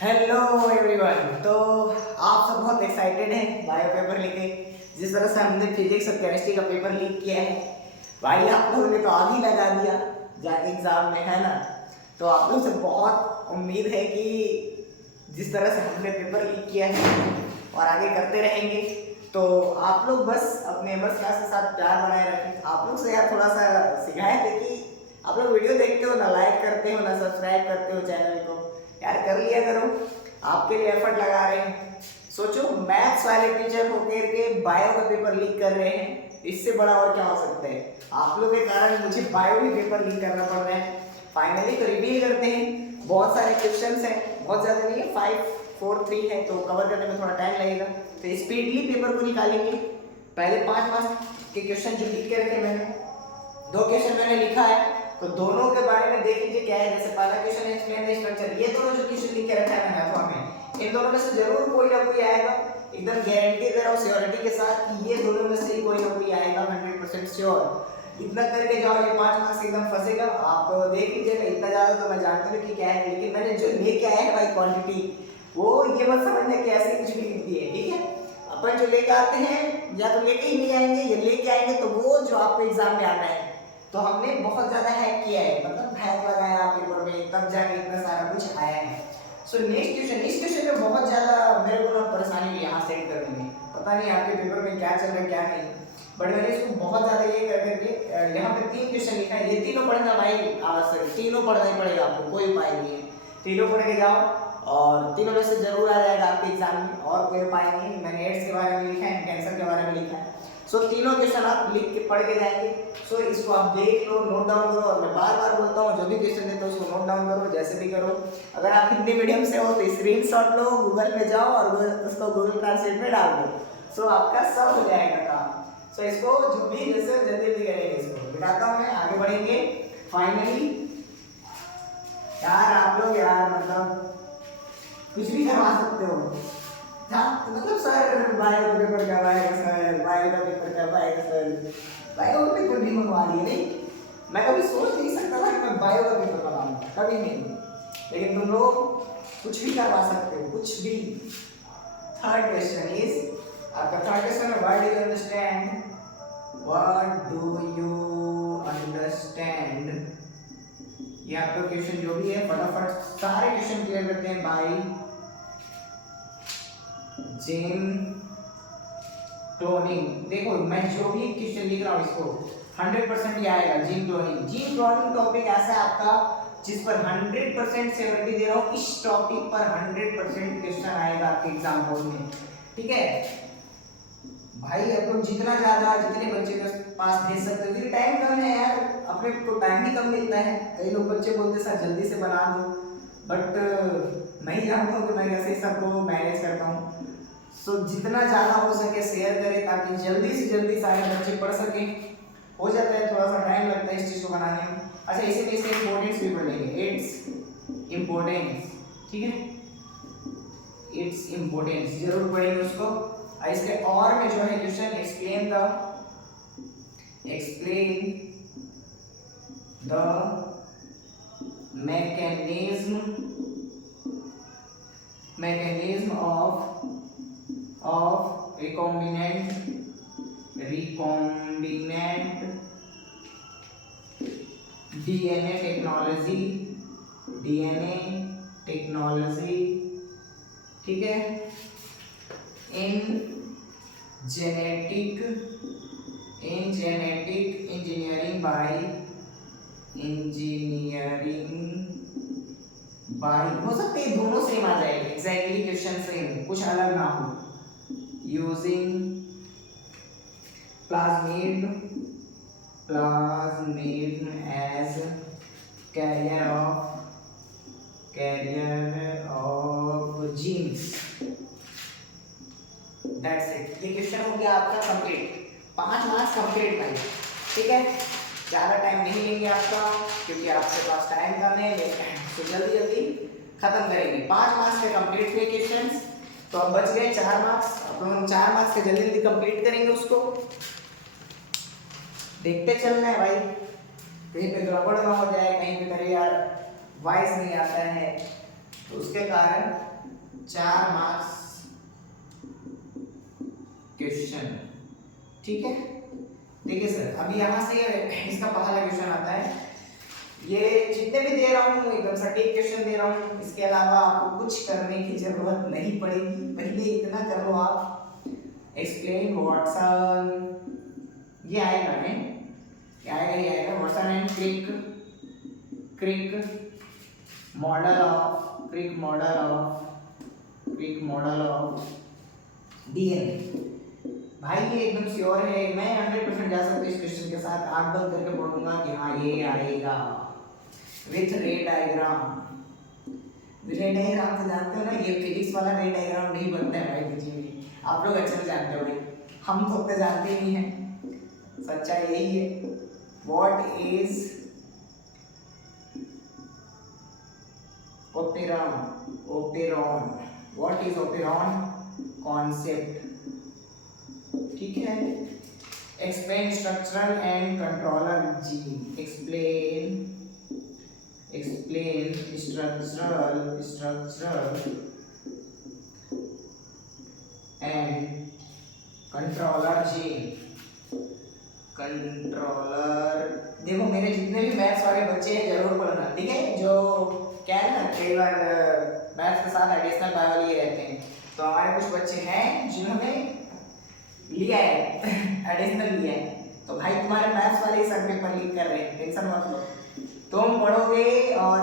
Hello everyone. तो आप सब बहुत एक्साइटेड हैं बायो पेपर लेके। जिस तरह से हमने फिजिक्स और केमिस्ट्री का पेपर लीक किया है, भाई आप लोगों ने तो आग ही लगा दिया जाके एग्जाम में, है ना। तो आप लोग से बहुत उम्मीद है कि जिस तरह से हमने पेपर लीक किया है और आगे करते रहेंगे, तो आप लोग बस अपने एमर्स क्लास के साथ प्यार बनाए रखें। आप लोग से यार थोड़ा सा शिकायत है कि आप लोग वीडियो देखते हो ना, लाइक करते हो ना, सब्सक्राइब करते हो चैनल को। यार कर लिया करो, आपके लिए एफर्ट लगा रहे हैं। सोचो, मैथ्स वाले टीचर होकर के बायो का पेपर लीक कर रहे हैं, इससे बड़ा और क्या हो सकता है। आप लोग के कारण मुझे बायो भी पेपर लीक करना पड़ रहा है। फाइनली तो रिवील करते हैं। बहुत सारे क्वेश्चंस हैं, बहुत ज़्यादा नहीं है, 5 4 3 है, तो कवर करने में थोड़ा टाइम लगेगा। तो स्पीडली पेपर को निकालेंगे। पहले 5 मार्क्स के क्वेश्चन जो लिख के रखे मैंने, 2 क्वेश्चन मैंने लिखा है, तो दोनों के बारे में देख लीजिए क्या है। जैसे पहला क्वेश्चन है एक्सप्लेन द स्ट्रक्चर, ये दोनों जो क्वेश्चन लिख के रखा है मैंने अथवा में, इन दोनों में से जरूर कोई ना कोई आएगा। एकदम गारंटी दे रहा हूं श्योरिटी के साथ कि ये दोनों में से कोई ना कोई आएगा, 100% श्योर। इतना करके जाओ, ये 5 मार्क्स एकदम फंसेगा। आप देख लीजिएगा, इतना ज्यादा तो मैं जानता हूं कि क्या है, लेकिन मैंने जो लेके आया है भाई क्वांटिटी, वो ये मत समझना कि ऐसे कुछ भी लिख दिए, ठीक है। अपन जो लेके आते हैं, या तो लेके ही नहीं आएंगे, या लेके आएंगे तो वो जो आपको एग्जाम में आना है। तो हमने बहुत ज्यादा हैक किया है, मतलब हैक लगाया पेपर में, तब जाके इतना सारा कुछ आया है। सो नेक्स्ट क्वेश्चन, इस क्वेश्चन में बहुत ज्यादा मेरे को ना परेशानी हुई यहाँ सेट करने में। पता नहीं आपके पेपर में क्या चल रहा है क्या नहीं, बट मैंने इसको बहुत ज्यादा ये कर करके यहाँ पे 3 क्वेश्चन लिखा है। ये तीनों पढ़ना भाई आवश्यक, तीनों पढ़ना ही पड़ेगा आपको, कोई उपाय नहीं है। तीनों पढ़ के जाओ और तीनों में से जरूर आ जाएगा आपके एग्जाम में, और कोई उपाय नहीं। मैंने एड्स के बारे में लिखा है, कैंसर के बारे में लिखा है। सो तीनों क्वेश्चन आप लिख के पढ़ के जाएंगे। सो इसको आप देख लो, नोट डाउन करो, और मैं बार बार बोलता हूँ जो भी क्वेश्चन देता हूँ उसको नोट डाउन करो, जैसे भी करो। अगर आप हिंदी मीडियम से हो तो स्क्रीनशॉट लो, गूगल में जाओ और उसको गूगल ट्रांसलेट में डाल दो। सो आपका सब हो जाएगा काम। सो इसको जो भी जैसे जल्दी जल्दी करेंगे, इसको बिताता हूँ मैं, आगे बढ़ेंगे। फाइनली यार आप लोग यार मतलब कुछ भी करवा सकते हो। मतलब सर बायो का पेपर करवाएगा, सर बायो का पेपर करवाएगा, सर बायो का पेपर भी मंगवा लिए। नहीं, मैं कभी सोच नहीं सकता था कि मैं बायो का पेपर करवाऊंगा, कभी नहीं। लेकिन तुम लोग कुछ भी करवा सकते हो, कुछ भी। थर्ड क्वेश्चन इज, आपका थर्ड क्वेश्चन है what do you understand, what do you understand. ये आपका क्वेश्चन जो भी है, फटाफट सारे क्वेश्चन क्लियर करते हैं बाय जीन क्लोनिंग। देखो मैं जो भी क्वेश्चन लिख रहा हूँ इसको 100% ये आएगा। Gene cloning, gene cloning topic ऐसा है आपका जिस पर 100% सिक्योरिटी दे रहा हूँ। इस टॉपिक पर 100% क्वेश्चन आएगा आपके एग्जाम बोर्ड में, ठीक है भाई। आप लोग जितना ज्यादा, जितने बच्चे के पास भेज सकते हो, क्योंकि टाइम कम है यार, अपने को टाइम ही कम मिलता है। कई लोग बच्चे बोलते सर जल्दी से बना दो, बट मैं जानता हूँ कि मैं कैसे सबको मैनेज करता हूँ। सो जितना ज़्यादा हो सके शेयर करें, ताकि जल्दी से जल्दी सारे बच्चे पढ़ सकें। हो जाता है, थोड़ा सा टाइम लगता है इस चीज़ को बनाने में। अच्छा, इसी में इसके इम्पोर्टेंस भी पढ़ लेंगे, इट्स इम्पोर्टेंस, ठीक है। इट्स इम्पोर्टेंस जरूर पढ़ेंगे उसको। इसके और में जो है question, explain the mechanism of recombinant DNA technology, ठीक है। इन जेनेटिक इंजीनियरिंग बाय हो सकते हैं दोनों सेम आ जाएंगे, एग्जैक्टली क्वेश्चन सेम, कुछ अलग ना हो। Using plasmid as carrier of genes. That's it, ये क्वेश्चन हो गया आपका कंप्लीट। 5 मार्क्स कंप्लीट भाई, ठीक है। ज़्यादा टाइम नहीं लेंगे आपका, क्योंकि आपके पास टाइम कम है, तो जल्दी जल्दी खत्म करेंगे। 5 मार्क्स के कंप्लीट हुए क्वेश्चंस, तो अब बच गए 4 मार्क्स। अब हम 4 मार्क्स के जल्दी जल्दी कंप्लीट करेंगे उसको। देखते चलना है भाई, कहीं पे गड़बड़ ना हो जाए, कहीं पे करे यार वॉइस नहीं आता है, तो उसके कारण 4 मार्क्स क्वेश्चन। ठीक है, देखिए सर अभी यहाँ से इसका पहला क्वेश्चन आता है। ये जितने भी दे रहा हूँ एकदम सटीक क्वेश्चन दे रहा हूँ, इसके अलावा आपको कुछ करने की जरूरत नहीं पड़ेगी। पहले इतना कर लो आप, एक्सप्लेन वाटसन, ये आएगा नहीं, क्या आएगा, ये आएगा Watson and Crick model of DNA. भाई ये एकदम श्योर है, मैं 100% जा सकता इस क्वेश्चन के साथ, आंख बंद करके पढ़ूंगा कि हाँ ये आएगा विथ रे डायग्राम। रे डायग्राम तो जानते हो ना, ये फिजिक्स वाला रे डायग्राम नहीं बनता है भाई पीजी में, आप लोग अच्छे से जानते हो भाई, हम तो अपने जानते ही नहीं हैं, सच्चाई यही है। What is operon, what is operon concept. ठीक है, explain structural and controller gene, explain structural and controller gene. देखो मेरे जितने भी मैथ्स वाले बच्चे हैं जरूर पढ़ना, ठीक है। जो क्या है ना, कई बार मैथ्स के साथ एडिशनल बायो लिए रहते हैं, तो हमारे कुछ बच्चे हैं जिन्होंने लिया है एडिशनल लिया है, तो भाई तुम्हारे मैथ्स वाले सर पेपर लीक कर रहे हैं, टेंशन मत लो। तुम पढ़ोगे और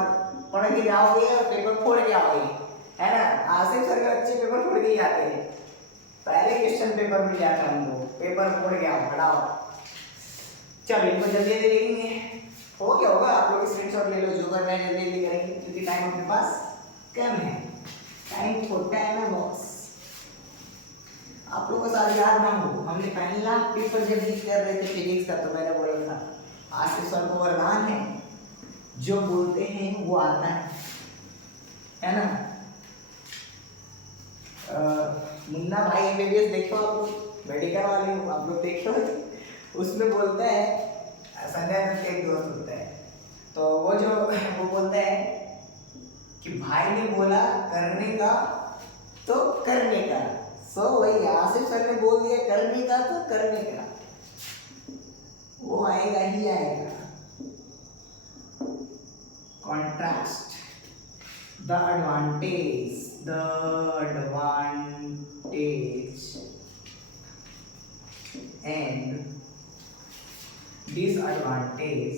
पढ़ के जाओगे और पेपर फोड़ के आओगे, है ना। आसिफ सर के बच्चे पेपर फोड़ के ही आते हैं, पहले क्वेश्चन पेपर मिल जाता है उनको, पेपर फोड़ के आओ, पढ़ाओ। चलो इनको जल्दी जल्दी लिखेंगे, हो क्या होगा, आप लोग स्क्रीनशॉट ले लो, जो करना है जल्दी जल्दी करेंगे क्योंकि टाइम अपने पास कम है, टाइम छोटा है ना बॉस। आप लोगों को साथ याद ना हो, हमने पहला पेपर जब लीक कर रहे थे फिजिक्स का, तो मैंने बोला था आसिफ सर को वरदान है, जो बोलते हैं वो आता है ना। मुन्ना भाई एमबीबीएस देखो आप लोग, मेडिकल वाले हो आप लोग, देखो उसमें बोलता है, संजय दत्त एक दोस्त होता है, तो वो बोलता है कि भाई ने बोला करने का तो करने का, सो वही आसिफ सर ने बोल दिया करने का तो करने का, वो आएगा ही आएगा। Contrast, the advantage and disadvantage.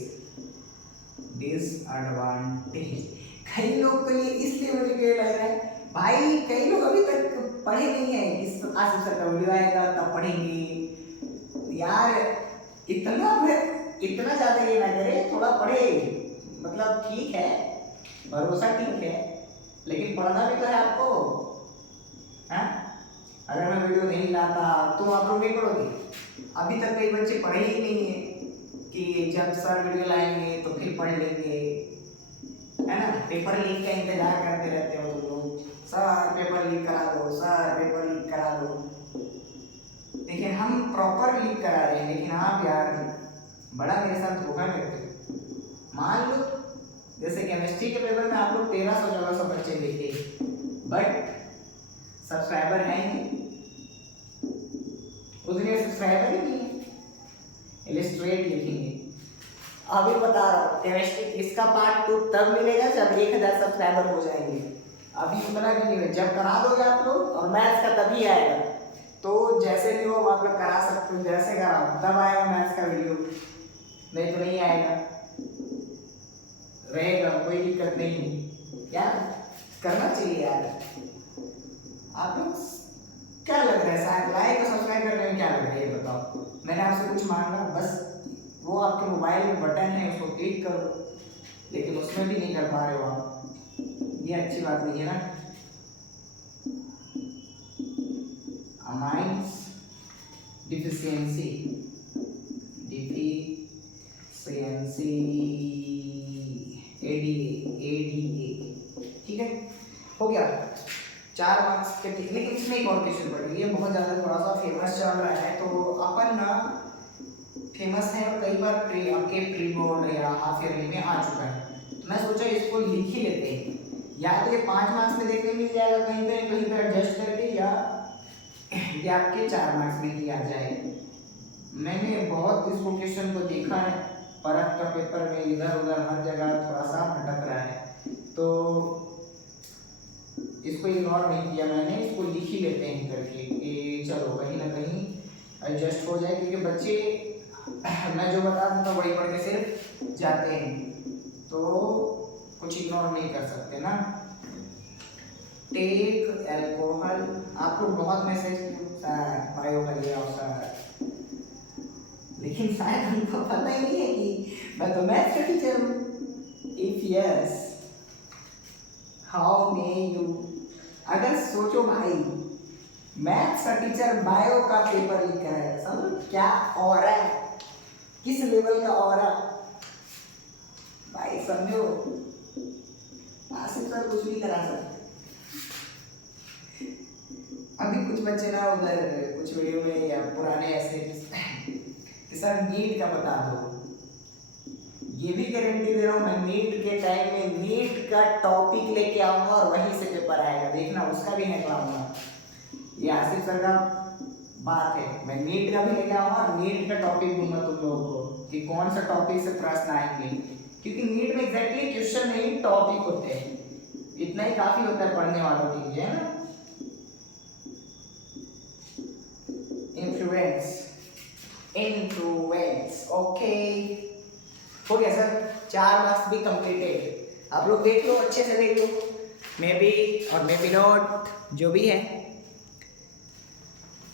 कई लोग को ये इसलिए मुझे क्यों लग रहा है भाई, कई लोग अभी तक पढ़े नहीं है, इस आसिफ सर का वीडियो आएगा तब पढ़ेंगे यार। इतना ज्यादा ये ना करे, थोड़ा पढ़े, मतलब ठीक है भरोसा ठीक है, लेकिन पढ़ना भी तो है आपको, है? अगर मैं वीडियो नहीं लाता तो आप लोग नहीं पढ़ोगे। अभी तक कई बच्चे पढ़े ही नहीं है कि जब सर वीडियो लाएंगे तो फिर पढ़ लेंगे, है ना। पेपर लीक का इंतजार करते रहते हो तुम लोग, सर पेपर लीक करा दो, सर पेपर लीक करा दो। देखिए हम प्रॉपर लीक करा रहे हैं, लेकिन आप यार बड़ा मेरे साथ धोखा करते हो। मान लो जैसे केमिस्ट्री के पेपर में आप लोग 1300-1400 बच्चे लिखे, बट सब्सक्राइबर है ही नहीं, उतने सब्सक्राइबर ही नहीं है, इलिस्ट्रेट लिखेंगे। अभी बता रहा हूँ केमिस्ट्री इसका पार्ट 2 तब मिलेगा जब 1000 सब्सक्राइबर हो जाएंगे, अभी उतना भी नहीं है। जब करा दोगे आप लोग, और मैथ्स का तभी आएगा, तो जैसे भी हो आप लोग करा सकते हो, जैसे कराओ तब आएगा मैथ्स का वीडियो, नहीं तो नहीं आएगा, रहेगा कोई दिक्कत नहीं यार, करना चाहिए यार। आप लोग क्या लग रहा है, शायद लाइक और सब्सक्राइब करने में क्या लग रहा है ये बताओ। मैंने आपसे कुछ मांगा, बस वो आपके मोबाइल में बटन है उसको क्लिक करो, लेकिन उसमें भी नहीं कर पा रहे हो आप, ये अच्छी बात नहीं है ना। अमाइंस डिफिशियंसी एडीए, ठीक है, हो गया 4 मार्क्स के। लेकिन इसमें एक और क्वेश्चन पड़ गई है, बहुत ज़्यादा थोड़ा सा फेमस चल रहा है, तो अपन ना फेमस है और कई बार आपके प्री बोर्ड या हाफ ईयरली में आ चुका है, तो मैं सोचा इसको लिख ही लेते हैं या तो ये 5 मार्क्स में देखने मिल जाएगा कहीं पे एडजस्ट करके, या ये आपके 4 मार्क्स में ही आ जाए। मैंने बहुत इसको क्वेश्चन को देखा है, परख का पेपर में इधर उधर हर जगह थोड़ा सा भटक रहा है, तो इसको इग्नोर नहीं किया मैंने, इसको लिख ही लेते हैं करके कि चलो कहीं ना कहीं एडजस्ट हो जाए, क्योंकि बच्चे मैं जो बता दूँ वही पढ़ के सिर्फ जाते हैं, तो कुछ इग्नोर नहीं कर सकते ना। टेक एल्कोहल, आप लोग बहुत मैसेज बायो का लिया सर, लेकिन शायद हमको पता ही नहीं है कि मैं तो मैथ्स का टीचर हूँ। If yes how may you, अगर सोचो भाई मैथ्स का टीचर बायो का पेपर लिख रहा है, समझो क्या ऑरा है, किस लेवल का ऑरा भाई, समझो आसिफ सर कुछ भी करा सकते। अभी कुछ बच्चे ना उधर कुछ वीडियो में या पुराने ऐसे कि सर नीट का बता दो, ये भी गारंटी दे रहा हूँ मैं, नीट के टाइम में नीट का टॉपिक लेके आऊंगा और वहीं से पेपर आएगा, देखना उसका भी निकलाऊंगा। ये आसिफ सर का बात है, मैं नीट का भी लेके आऊंगा और नीट का टॉपिक दूंगा तुम लोगों को कि कौन सा टॉपिक से प्रश्न आएंगे, क्योंकि नीट में एग्जैक्टली क्वेश्चन नहीं टॉपिक होते हैं, इतना ही काफी होता है पढ़ने वालों के लिए, है ना। इन्फ्लुएंस ओके, हो गया सर, 4 मार्क्स भी कंप्लीटेड। आप लोग देख लो, अच्छे से देख लो, मे बी और मे बी नॉट, जो भी है।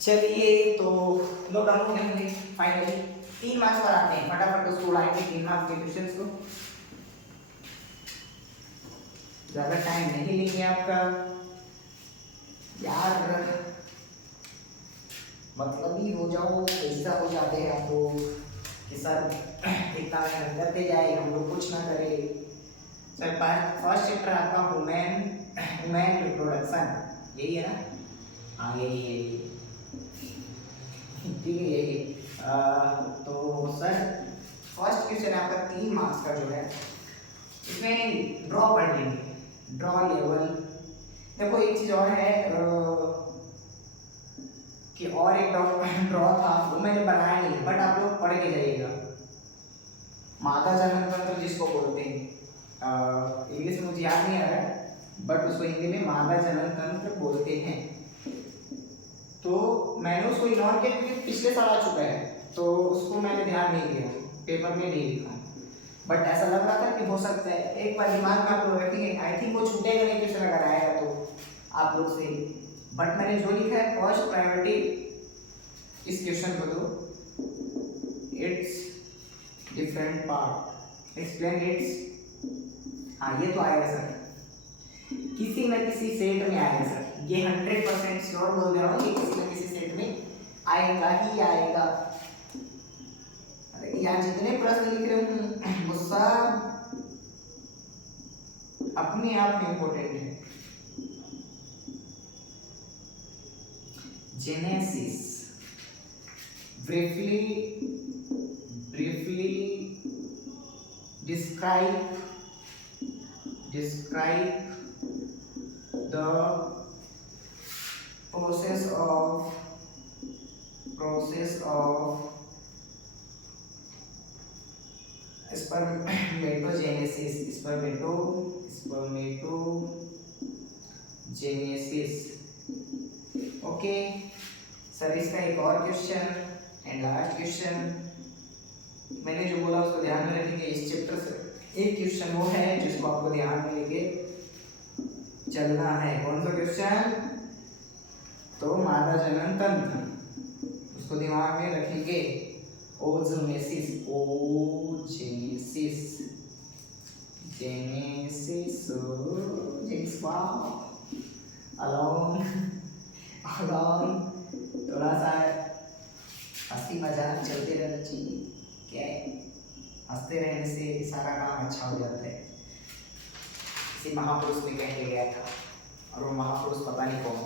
चलिए तो नो डाउन हो गए फाइनली। 3 मार्क्स पर आते हैं, फटाफट उसको उड़ाएंगे 3 मार्क्स के क्वेश्चंस को, ज्यादा टाइम नहीं लेंगे आपका यार, मतलब ही हो जाओ, ऐसा हो जाते हैं हम लोग कि सर इतना मेहनत करते जाए, हम लोग कुछ ना करें। सर फर्स्ट चैप्टर आपका वुमेन रिप्रोडक्शन, यही है ना, हाँ यही ठीक है यही। तो सर फर्स्ट क्वेश्चन आपका 3 मार्क्स का जो है, इसमें ड्रॉ पढ़ लेंगे, ड्रॉ लेवल। देखो एक चीज़ और है कि और एक ड्रॉ था वो मैंने बनाया नहीं, बट आप लोग पढ़ के जाइएगा। माता जनन तंत्र जिसको बोलते हैं, इंग्लिश में मुझे याद नहीं आ रहा है, बट उसको हिंदी में माता जनन तंत्र बोलते हैं। तो मैंने उसको इग्नोर किया क्योंकि पिछले साल आ चुका है, तो उसको मैंने ध्यान नहीं दिया, पेपर में नहीं लिखा, बट ऐसा लग रहा था कि हो सकता है, एक बार दिमाग में आप लोग रखेंगे, आई थिंक वो छूटेगा नहीं क्वेश्चन अगर आएगा तो आप लोग से। बट मैंने जो लिखा है फर्स्ट प्रायोरिटी इस क्वेश्चन को दो, it's different part explain it's, हाँ ये तो आएगा सर, किसी न किसी सेट में आएगा सर, ये 100% श्योर बोल दे रहा हूँ, ये किसी न किसी सेट में आएगा ही आएगा। अरे यार जितने प्रश्न लिख रहे हूँ वो सब अपने आप में इम्पोर्टेंट है। Genesis briefly describe the process of spermatogenesis। Okay sir, इसका एक और क्वेश्चन एंड लास्ट क्वेश्चन, मैंने जो बोला उसको ध्यान में रखेंगे। इस चैप्टर से एक क्वेश्चन वो है जिसको आपको ध्यान में लेके चलना है। कौन सा क्वेश्चन? तो मादा जनन तंत्र, उसको दिमाग में रखेंगे। ओजेनेसिस थोड़ा सा हंसी मजाक चलते रहना चाहिए, क्या है, हंसते रहने से सारा काम अच्छा हो जाता है। किसी महापुरुष ने कह के गया था, और वो महापुरुष पता नहीं कौन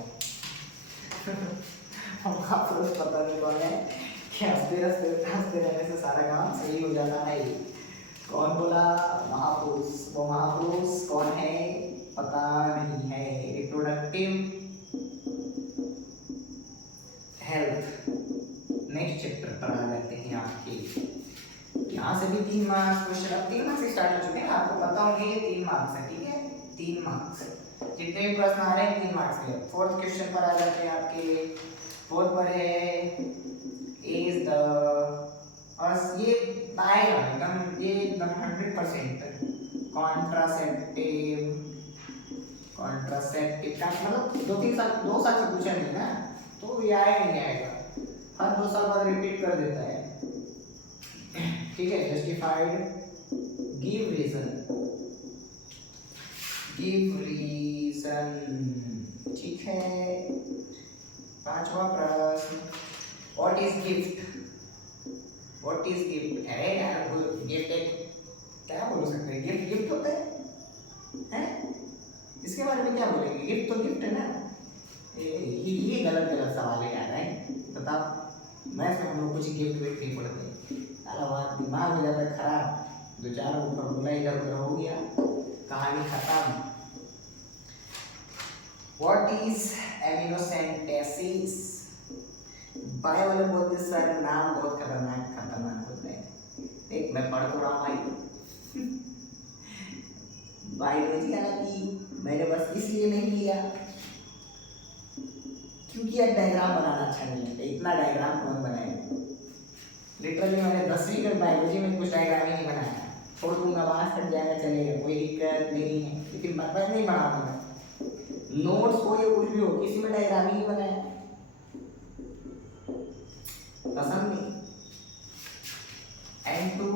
महापुरुष पता नहीं कौन है कि हंसते रहने से सारा काम सही हो जाता है। कौन बोला? महापुरुष। वो महापुरुष कौन है पता पता होंगे ये 3 मार्क्स है, ठीक है 3 मार्क्स। जितने भी प्रश्न आ रहे हैं 3 मार्क्स के। फोर्थ क्वेश्चन पर आ जाते हैं आपके। फोर्थ पर है इज द ये आएगा एकदम, ये एकदम 100% कॉन्ट्रासेप्टिव का मतलब 2 साल से पूछा नहीं ना, तो ये आएगा नहीं आएगा, हर 2 साल बाद रिपीट कर देता है, ठीक है। जस्टिफाइड, गिव रीजन, ठीक है। 5वां प्रश्न, व्हाट इज गिफ्ट? अरे यार गिफ्ट एक क्या बोल सकते हैं, गिफ्ट होता है? इसके बारे में क्या बोलेंगे? गिफ्ट तो गिफ्ट है ना। ये गलत सवाल है यार, है बताओ। मैं से हम लोग कुछ गिफ्ट विफ्ट नहीं पढ़ते, साला बात दिमाग हो जाता है खराब, 2-4 फॉर्मूला इधर उधर हो गया, कहानी खत्म। What is एमिनोसेंटेसिस? बायो वाले बोलते सर नाम बहुत खतरनाक होते हैं। देख मैं पढ़ तो रहा हूँ भाई बायोलॉजी हालांकि मैंने बस इसलिए नहीं लिया क्योंकि यार डायग्राम बनाना अच्छा नहीं लगता, इतना डायग्राम कौन बनाएगा। लिटरली मैंने 10वीं के बायोलॉजी में कुछ डायग्राम ही नहीं बनाया, छोड़ दूंगा, वहां तक जाएगा चलेगा, कोई दिक्कत नहीं है, लेकिन मैं नहीं बनाऊंगा। नोट्स हो या कुछ भी हो, किसी में डायग्राम ही नहीं बनाया, पसंद नहीं। एंड टू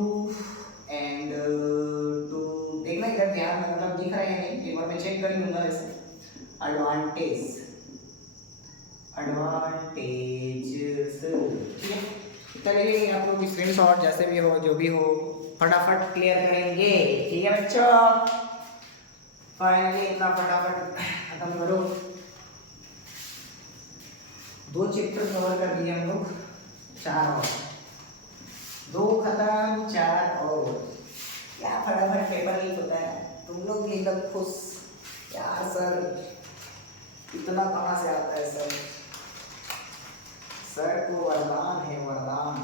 देखना इधर ध्यान में, मतलब दिख रहा है नहीं, एक बार मैं चेक कर लूंगा वैसे। एडवांटेज, ठीक है। चलिए आप लोग स्क्रीनशॉट जैसे भी हो, जो भी हो, फटाफट क्लियर करेंगे, ठीक है बच्चों। फाइनली इतना फटाफट खत्म करो। 2 चैप्टर कवर कर दिए हम लोग, 4 और 2 खत्म, 4 और। क्या फटाफट पेपर लीक होता है, तुम लोग भी एकदम खुश यार। सर इतना कहाँ से आता है सर? सर को वरदान है, वरदान।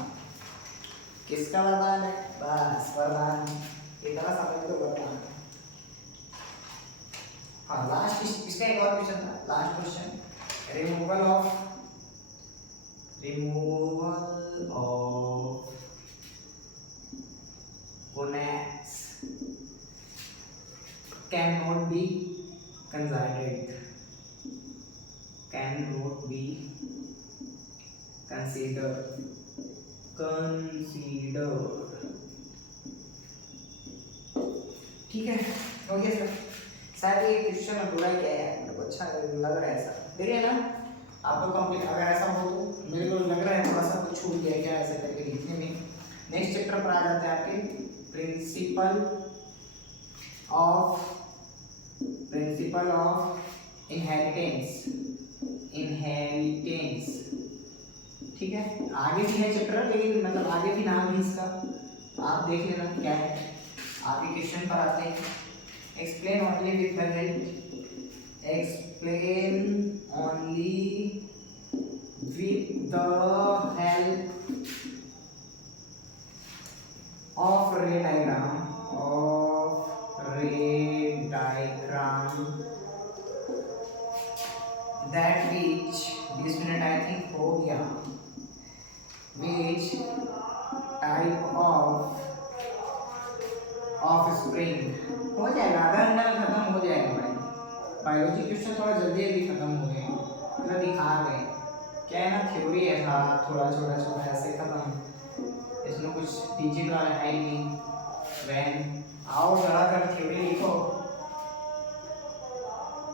किसका वरदान है? बस वरदान, इतना समझ लो वरदान। हाँ लास्ट इसका एक और क्वेश्चन था, last question, removal of gonads cannot be considered ठीक है, हो गया सर। शायद ये क्वेश्चन अधूरा क्या है, मेरे को अच्छा लग रहा है सर, देखिए ना आप लोग कंप्लीट। अगर ऐसा हो तो मेरे को लग रहा है थोड़ा सा कुछ छूट गया क्या ऐसे करके लिखने में। नेक्स्ट चैप्टर पर आ जाते हैं आपके प्रिंसिपल ऑफ इनहेरिटेंस, ठीक है। आगे भी है चैप्टर, लेकिन मतलब आगे भी नाम है इसका, आप देख लेना क्या है। आगे क्वेश्चन पर आते हैं। Explain only with the help of ray diagram that which 20 minute I think हो गया, which type of spring हो जाएगा, आधा घंटा में खत्म हो जाएगा भाई। बायोलॉजी क्वेश्चन थोड़ा जल्दी खत्म हो गए, मतलब दिखा गए क्या है ना, थ्योरी है था थोड़ा छोटा ऐसे खत्म, इसमें कुछ डिजिट वाला है ही नहीं। वैन आओ जरा कर थ्योरी लिखो।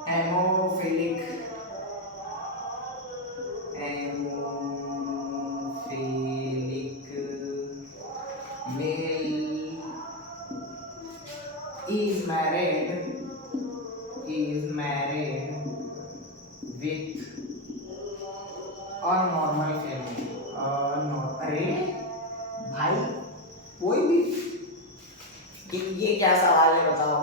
Haemophilic mail is married with a normal family। अरे भाई कोई भी, ये क्या सवाल है बताओ?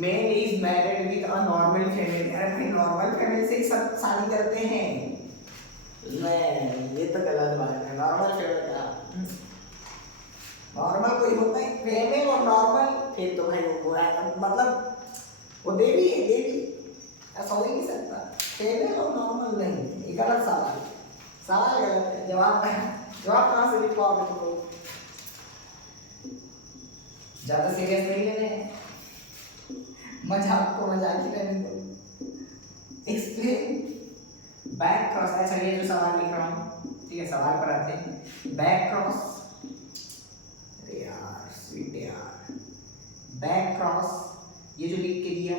Male is married with a normal family. अरे भाई नॉर्मल फैमिली से ही सब शादी करते हैं? नहीं, ये तो गलत बात है। नॉर्मल फैमिली का नॉर्मल कोई होता है, फीमेल और नॉर्मल फिर तो भाई वो बुरा है, मतलब वो देवी है, देवी ऐसा हो ही नहीं सकता। फेमल और नॉर्मल नहीं, ये गलत सवाल है, सवाल गलत है, जवाब कहाँ से लिख पाओगे तुम लोग। ज्यादा सीरियस नहीं लेने हैं, मजाक को मजाक ही रहने दो। Explain back cross. अच्छा ये जो सवाल लिख रहा हूँ, ठीक है, सवाल पर आते हैं। बैक क्रॉस, अरे यार स्वीट यार, बैक क्रॉस ये जो लिख के दिया,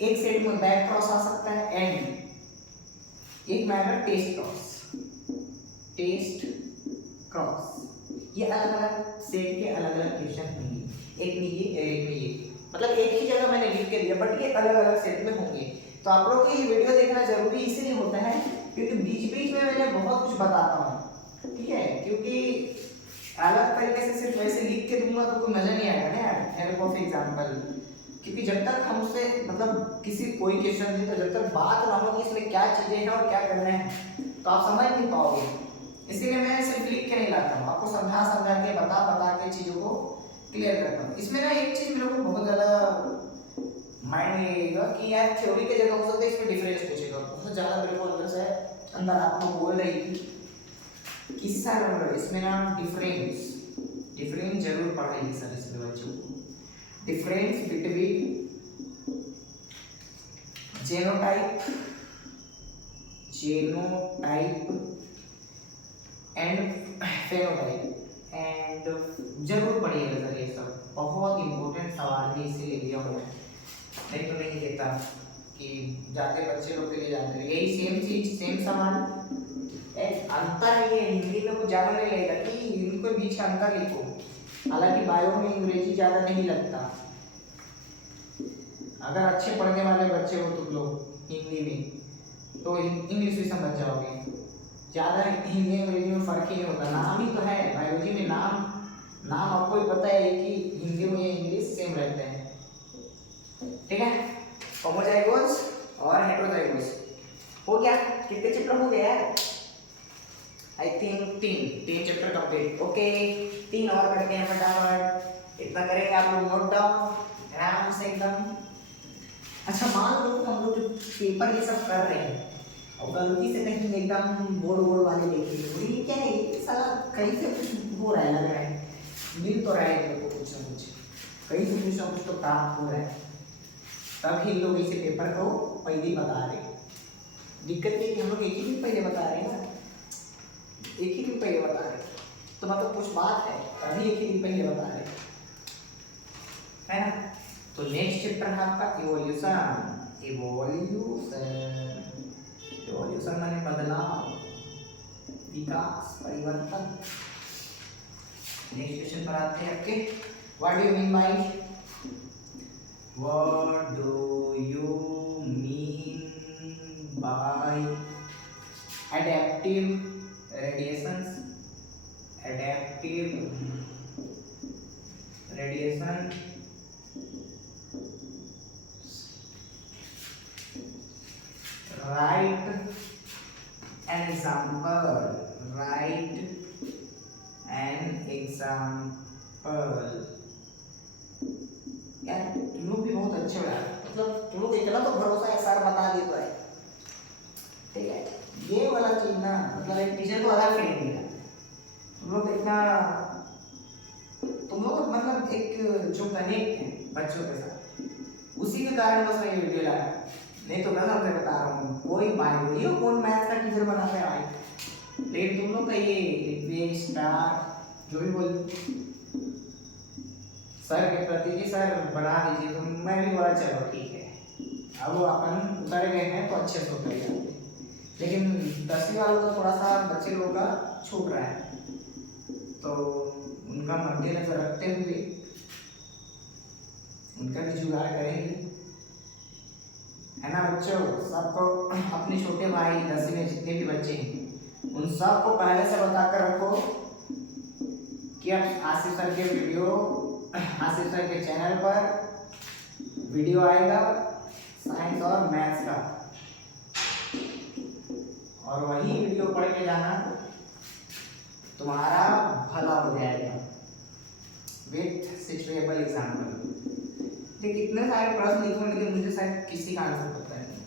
एक सेट में बैक क्रॉस आ सकता है एंड एक में आएगा टेस्ट क्रॉस, टेस्ट क्रॉस। ये अलग अलग सेट के अलग अलग क्वेश्चन होंगे, एक में ये एक में ये, मतलब एक ही जगह मैंने लिख के दिया बट ये अलग अलग सेट में होंगे। तो आप लोग को ये वीडियो देखना जरूरी इसलिए होता है क्योंकि बीच बीच में मैंने बहुत कुछ बताता हूँ, ठीक है, क्योंकि अलग तरीके से सिर्फ वैसे लिख के दूंगा तो कोई मजा नहीं आएगा ना यार, हेल्प ऑफ एग्जांपल। क्योंकि जब तक हमसे मतलब किसी कोई क्वेश्चन दे तो जब तक बात ना हो कि इसमें क्या चीजें हैं और क्या करना है तो आप समझ नहीं पाओगे। इसीलिए मैं सिर्फ लिख के नहीं लाता हूँ, आपको समझा समझा के बता के चीजों को क्लियर करता हूँ। इसमें ना एक चीज मेरे को बहुत ज्यादा माइंड में आएगा कि यार थ्योरी के जगह हो सकता है इसमें डिफरेंस पूछेगा, बहुत ज्यादा मेरे को अंदर से अंदर आपको बोल रही थी कि सर इसमें ना डिफरेंस जरूर पढ़ाइए सर इसमें बच्चों को। Difference between genotype and phenotype and जरूर पढ़िएगा सर, ये सब बहुत इंपॉर्टेंट सवाल है इसीलिए लिया हुआ है, नहीं तो नहीं देता कि जाते बच्चे लोग के लिए जाते हैं यही सेम चीज सेम सवाल। अंतर है ये, हिंदी में कुछ ज़्यादा नहीं लगेगा कि इनको बीच का अंतर लिखो, हालांकि बायो में अंग्रेजी ज़्यादा नहीं लगता। अगर अच्छे पढ़ने वाले बच्चे हो तुम लोग हिंदी में तो इंग्लिश भी समझ जाओगे, ज़्यादा हिंदी अंग्रेजी में फ़र्क ही नहीं होता, नाम ही तो है बायोलॉजी में, नाम आपको भी पता है कि हिंदी में इंग्लिश सेम रहते हैं, ठीक है। होमोजाइगोस और हेटेरोजाइगोस हो गया, कितने चैप्टर हो गए यार, आई थिंक तीन चैप्टर कंप्लीट, ओके 3 और करते हैं फटाफट, इतना करेंगे आप लोग नोट डाउन आराम से एकदम। अच्छा मान लो हम लोग जो पेपर ये सब कर रहे हैं और गलती से कहीं एकदम बोर्ड वाले देखेंगे, ये क्या है, ये साला कहीं से कुछ हो रहा है, लग रहा है मिल तो रहा है मेरे को कुछ ना कुछ, कहीं से कुछ ना कुछ तो प्राप्त हो रहा है, तब ही लोग इसे पेपर को पहले ही बता रहे हैं। दिक्कत ये कि हम लोग एक ही दिन पहले बता रहे हैं ना, एक ही दिन पहले बता रहे हैं तो मतलब कुछ बात है, तभी एक ही दिन पहले बता रहे है ना। तो नेक्स्ट चैप्टर है आपका इवोल्यूशन माने बदलाव, विकास, परिवर्तन। नेक्स्ट क्वेश्चन पर आते हैं आपके, what do you mean by adaptive radiation write an example। यार तुम लोग भी बहुत अच्छे हो यार, मतलब तुम लोग इतना तो भरोसा है सर बता दे तो है, ठीक है। ये वाला चीज ना मतलब एक टीचर को अलग फीलिंग देगा, तुम लोग इतना तुम लोग मतलब एक जो कनेक्ट है बच्चों के साथ उसी के कारण बस मैं ये वीडियो लाया, नहीं तो कसम से बता रहा हूँ कोई बायोलॉजी हो कौन मैथ्स का टीचर बनाता है भाई, लेकिन तुम लोग का ये रिक्वेस्ट स्टार जो भी बोल सर के प्रति जी सर बना दीजिए, तो मैं भी बोला चलो ठीक है, अब वो अपन उतर गए हैं तो अच्छे से उतर जाते, लेकिन 10वीं वालों का थोड़ा सा बच्चे लोगों का छूट रहा है, तो उनका मद्देनजर रखते हुए उनका भी जुगाड़ करेंगे, है ना बच्चों। सबको अपने छोटे भाई 10वीं में जितने भी बच्चे हैं उन सबको पहले से बताकर रखो कि अब आसिफ सर के चैनल पर वीडियो आएगा साइंस और मैथ्स का, और वही वीडियो पढ़ के जाना, तुम्हारा भला हो जाएगा। With suitable example. देखिए कितने सारे प्रश्न लिखे होंगे लेकिन मुझे शायद किसी का आंसर पता नहीं।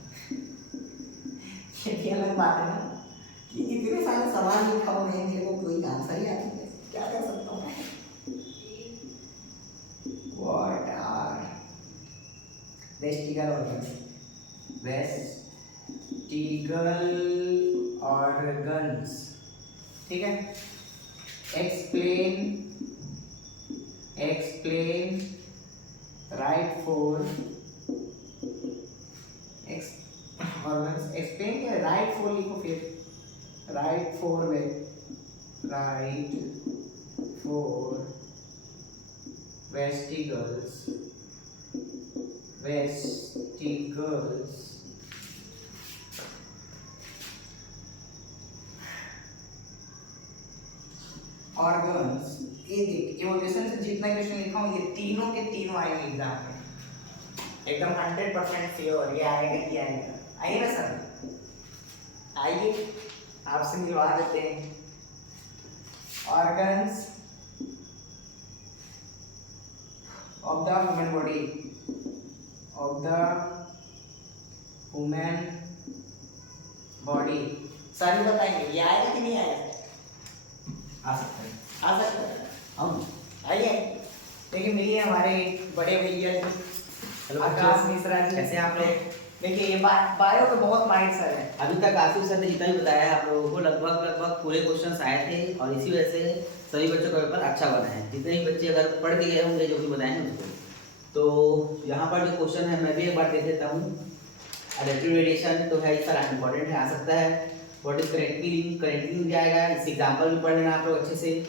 ये भी अलग बात है ना कि इतने सारे सवाल लिखा हुआ है, मेरे को कोई आंसर ही आता नहीं, क्या कर सकता हूँ मैं। What are vestigial organs? Vestigial organs, ठीक है। explain right for organs, explain क्या right for लिखो, फिर right for vesicles organs। ये देख इवोल्यूशन से जितना क्वेश्चन लिखा हूँ ये तीनों के तीनों आएंगे एग्जाम में, एकदम 100% श्योर ये आएगा ही आएगा। आइए ना सर, आइए आपसे मिलवा देते हैं। Organs of the human body, sir भी बताएंगे ये आएगा कि नहीं आएगा। आ सकता है हम आइए। देखिए मिलिए हमारे बड़े भैया आकाश मिश्रा जी। कैसे आप लोग? देखिए ये बायो के बहुत माहिर सर है। अभी तक आसिफ सर ने जितना भी बताया है आप लोगों को लगभग पूरे क्वेश्चंस आए थे और इसी वजह से सभी बच्चों का पेपर अच्छा बना है। जितने भी बच्चे अगर पढ़ के गए होंगे जो भी बताए हैं उसको, तो यहाँ पर जो क्वेश्चन है मैं भी एक बार देख लेता हूँ। इलेक्ट्रिक रेडिएशन तो है, इसका इंपॉर्टेंट है, आ सकता है। व्हाट इज करेंटली भी आएगा, इससे एग्जाम्पल भी पढ़ लेना आप लोग अच्छे से।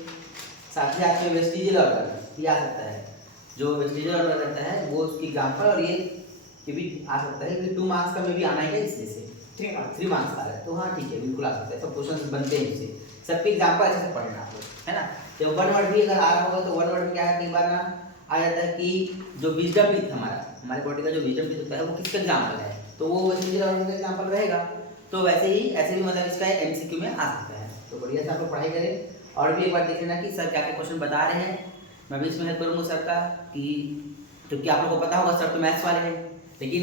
साथ ही आपके वेस्टिजियल ऑर्गन भी आ सकता है, जो वेस्टिजियल ऑर्गन रहता है वो उसकी एग्जाम्पल, और ये भी आ सकता है कि 2 मार्क्स का में भी आना है क्या इसमें से 3 मार्क्स आ रहा है, तो हाँ ठीक है बिल्कुल आ सकता है। सब क्वेश्चन बनते हैं इससे, सबके एग्जाम्पल अच्छे से पढ़ना आप लोग, है ना। तो वन वर्ड भी अगर आ रहा होगा तो वन वर्ड में क्या है, कई बार ना आ जाता है कि जो विजडम टीथ हमारे बॉडी का जो विजडम टीथ होता है वो किसका एग्जाम्पल है, तो वो वेस्टिजियल ऑर्गन का एग्जाम्पल रहेगा। तो वैसे ही ऐसे भी मतलब इसका एमसीक्यू में आ सकता है। तो बढ़िया से आप लोग पढ़ाई करें और भी एक बार देख लेना कि सर क्या क्या क्वेश्चन बता रहे हैं। मैं भी इसमें हेल्प करूँगा सर का, कि क्योंकि आप लोग को पता होगा सर तो मैथ्स वाले हैं, लेकिन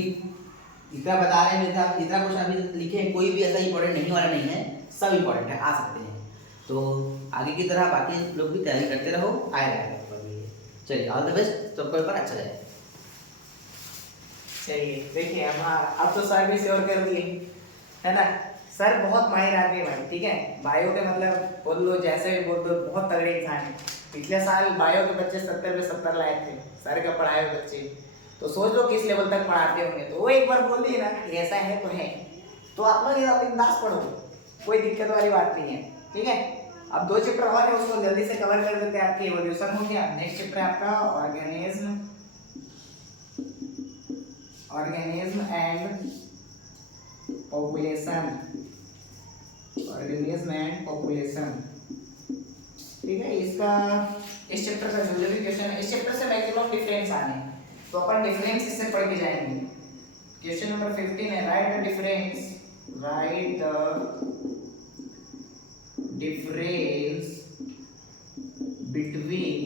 इतना बता रहे हैं जितना क्वेश्चन अभी लिखे हैं कोई भी ऐसा इंपॉर्टेंट नहीं वाला नहीं है, सब इंपॉर्टेंट है, आ सकते हैं। तो आगे की तरह बाकी लोग भी तैयारी करते रहो, आएगा। चलिए ऑल द बेस्ट, सबको पेपर अच्छा जाए। चलिए देखिए अब तो सर भी श्योर कर दिए, है ना। सर बहुत माहिर आदमी है भाई, ठीक है। बायो के मतलब बोल लो जैसे भी बोल दो, बहुत तगड़े इंसान है। पिछले साल बायो के बच्चे 70 पे 70 लाए थे सर के पढ़ाए हुए बच्चे, तो सोच लो किस लेवल तक पढ़ाते होंगे। तो वो एक बार बोल दिए ना कि ऐसा है तो है, तो आप लोग ये बिंदास पढ़ो, कोई दिक्कत वाली बात नहीं है, ठीक है। अब 2 चैप्टर और है, उसको जल्दी से कवर कर देते हैं। आपकी इवोल्यूशन हो गया, नेक्स्ट चैप्टर है आपका ऑर्गेनिज्म एंड पॉपुलेशन, ठीक है। इसका इस चैप्टर का जो भी क्वेश्चन है, इस चैप्टर से मैक्सिमम डिफरेंस आने हैं, तो अपन डिफरेंस इससे पढ़ के जाएंगे। क्वेश्चन नंबर 15 है, right the difference between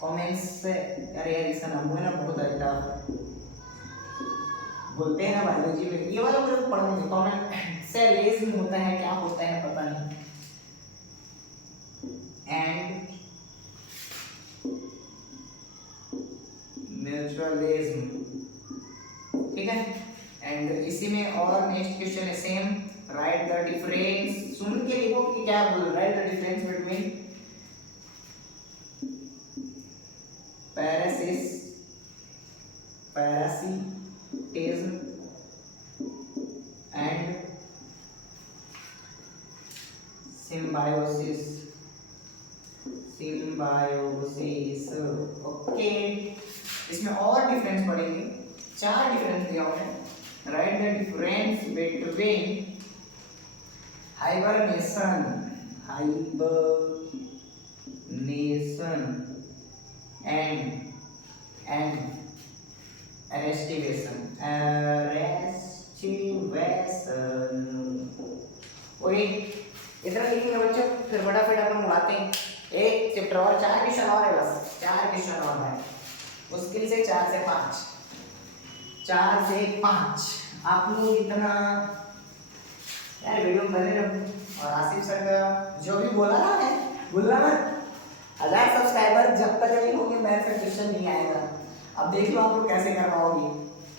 comments से। अरे यार इसका नाम है ना बहुत अच्छा बोलते हैं ना बायोलॉजी में, ये वाला पूरा पढ़ेंगे। कमेंट से लेज़ होता है, क्या होता है पता नहीं, एंड म्यूचुअलिज्म, ठीक है। एंड इसी में और नेक्स्ट क्वेश्चन है सेम, राइट द डिफरेंस, सुन के लिखो कि क्या बोल रहा है, right the difference between parasitism and symbiosis, okay. इसमें और डिफरेंस पढ़ेंगे, 4 डिफरेंस दिया हुआ है। Right the difference between hibernation and aestivation. Okay इतना लिखेंगे बच्चों, फिर फटाफट अपन उड़ाते हैं। एक चैप्टर और, 4 क्वेश्चन और है बस, 4 क्वेश्चन और है मुश्किल से 4 से 5, 4 से 5। आप लोग इतना यार वीडियो में बने रहो। और आसिफ सर का जो भी बोला ना है भूलना मत, 1000 सब्सक्राइबर जब तक नहीं होंगे मैथ्स का क्वेश्चन नहीं आएगा। अब देख लो आप लोग कैसे कर पाओगे,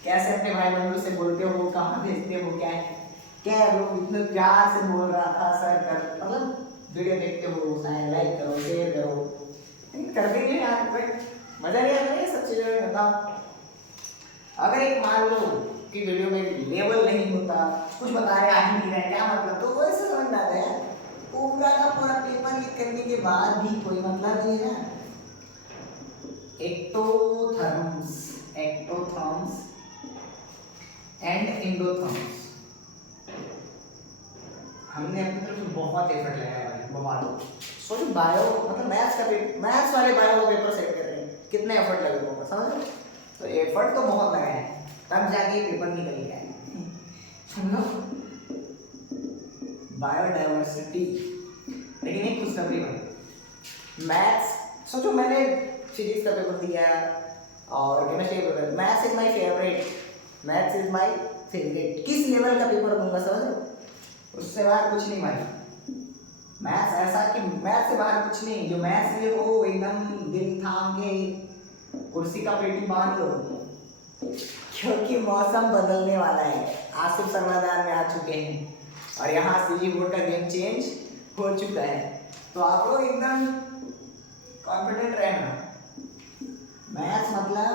कैसे अपने भाई बंधु से बोलते हो, कहाँ भेजते हो, क्या है क्या है। लोग इतने प्यार से बोल रहा था सर कर, मतलब वीडियो देखते हो, लाइक करो, शेयर करो, लेकिन करते नहीं यार। बट मजा नहीं आता ये सब चीज़ों में। बताओ अगर एक मान लो कि वीडियो में लेवल नहीं होता, कुछ बता रहे आ ही नहीं रहे, क्या मतलब, तो वो ऐसे समझ में आता है यार। पूरा का पूरा पेपर लिख करने के बाद भी कोई मतलब नहीं है ना। एक्टोथर्म्स, एक्टोथर्म्स एंड एंडोथर्म्स हमने अपनी तरफ से बहुत एफर्ट लगाया है, बहुत। सोचो बायो मतलब मैथ्स का पेपर, मैथ्स वाले बायो का पेपर सेट कर रहे हैं, कितने एफर्ट लगे होगा समझ लो। तो एफर्ट तो बहुत लगाए हैं, तब जाके पेपर निकल गया है। सुनो बायोडाइवर्सिटी, लेकिन एक खुशखबरी बनी। मैथ्स सोचो, मैंने फिजिक्स का पेपर दिया और केमिस्ट्री का paper, maths is my favourite, maths is my favourite. किस लेवल का पेपर दूंगा समझ लो, उससे बाहर कुछ नहीं भाई। मैथ्स ऐसा कि मैथ्स से बाहर कुछ नहीं, जो मैथ्स लिए वो एकदम दिल थाम के कुर्सी का पेटी बांध लो, क्योंकि मौसम बदलने वाला है। आसिफ सर मैदान में आ चुके हैं और यहाँ सीजी बोर्ड का गेम चेंज हो चुका है, तो आप लोग एकदम कॉन्फिडेंट रहना। मैथ्स मतलब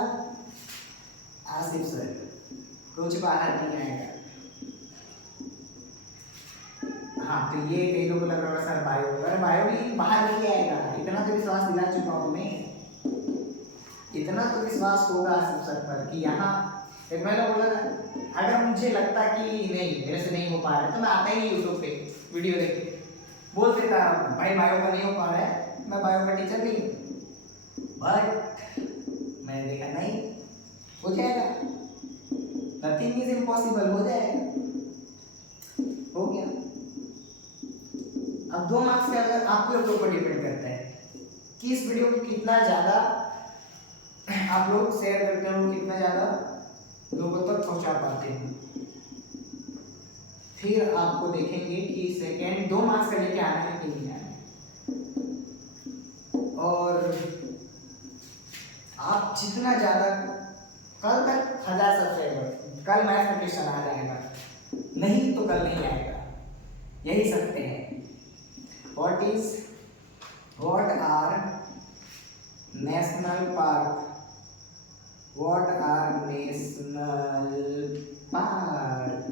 आसिफ सर, कुछ बाहर नहीं आएगा। हाँ तो ये कई लोगों को लग रहा होगा सर बायो, अरे बायो भी बाहर नहीं आएगा, इतना तो विश्वास दिला चुका हूँ मैं, इतना तो विश्वास होगा आसिफ सर पर कि यहाँ एक मैंने बोला ना, अगर मुझे लगता कि नहीं मेरे से नहीं हो पा रहा है तो मैं आता ही नहीं यूट्यूब पे वीडियो देख के, बोल देता भाई बायो का नहीं हो पा रहा है, मैं बायो का टीचर नहीं हूँ। बट मैंने देखा नहीं हो जाएगा, नथिंग इज इम्पॉसिबल, हो जाएगा, हो गया। अब 2 मार्क्स के अगर आपके ऊपर डिपेंड करता है कि इस वीडियो को कितना ज़्यादा आप लोग शेयर करते हो, कितना ज़्यादा लोगों तक पहुंचा पाते हैं। फिर आपको देखेंगे कि सेकेंड 2 मार्क्स का लेके आना है कि नहीं आना है। और आप जितना ज़्यादा, कल तक 1000 सब्सक्राइबर, कल मैथ्स का क्वेश्चन आ जाएगा, नहीं तो कल नहीं आएगा, यही सकते हैं। What are national park? What are national park?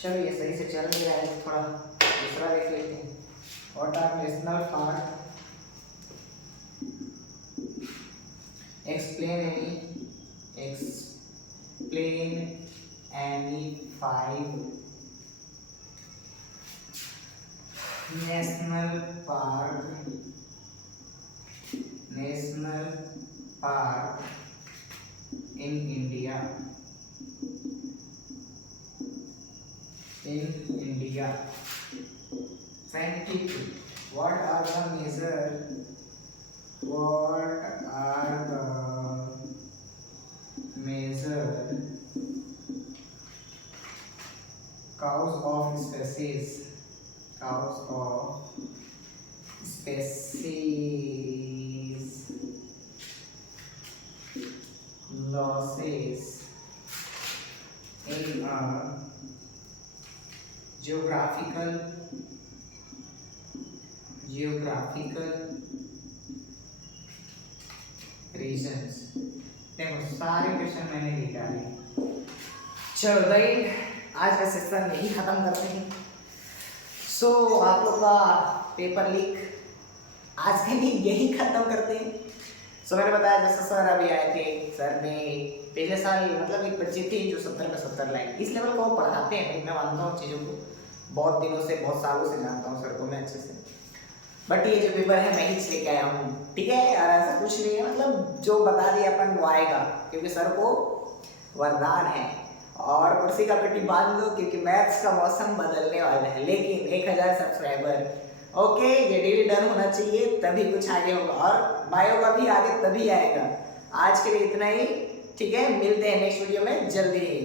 चलो ये सही से चल नहीं रहा है, थोड़ा दूसरा देख लेते हैं। What are national park? Explain any 5 national park in India. Scientific. What are the major cause of species losses in geographical regions। देखो सारे क्वेश्चन मैंने निकाले। चलो भाई आज का सेशन यही खत्म करते हैं। सो आप लोग का पेपर लीक आज के लिए यही खत्म करते हैं। सो मैंने बताया जैसे सर अभी आए थे, सर ने पिछले साल मतलब एक बच्चे थे जो 70 का 70 लाइन, इस लेवल को पढ़ाते हैं, मैं मानता हूँ चीज़ों को, बहुत दिनों से बहुत सालों से जानता हूँ सर को मैं अच्छे से। बट ये जो पेपर है मैं ही लेके आया हूँ, ठीक है यार, ऐसा कुछ नहीं है, मतलब जो बता दिया अपन वो आएगा, क्योंकि सर को वरदान है। और कुर्सी का पेटी बांध लो क्योंकि मैथ्स का मौसम बदलने वाला है। लेकिन 1000 सब्सक्राइबर ओके, ये डील डन होना चाहिए तभी कुछ आगे होगा, और बायो का भी आगे तभी आएगा। आज के लिए इतना ही, ठीक है, मिलते हैं नेक्स्ट वीडियो में जल्दी ही।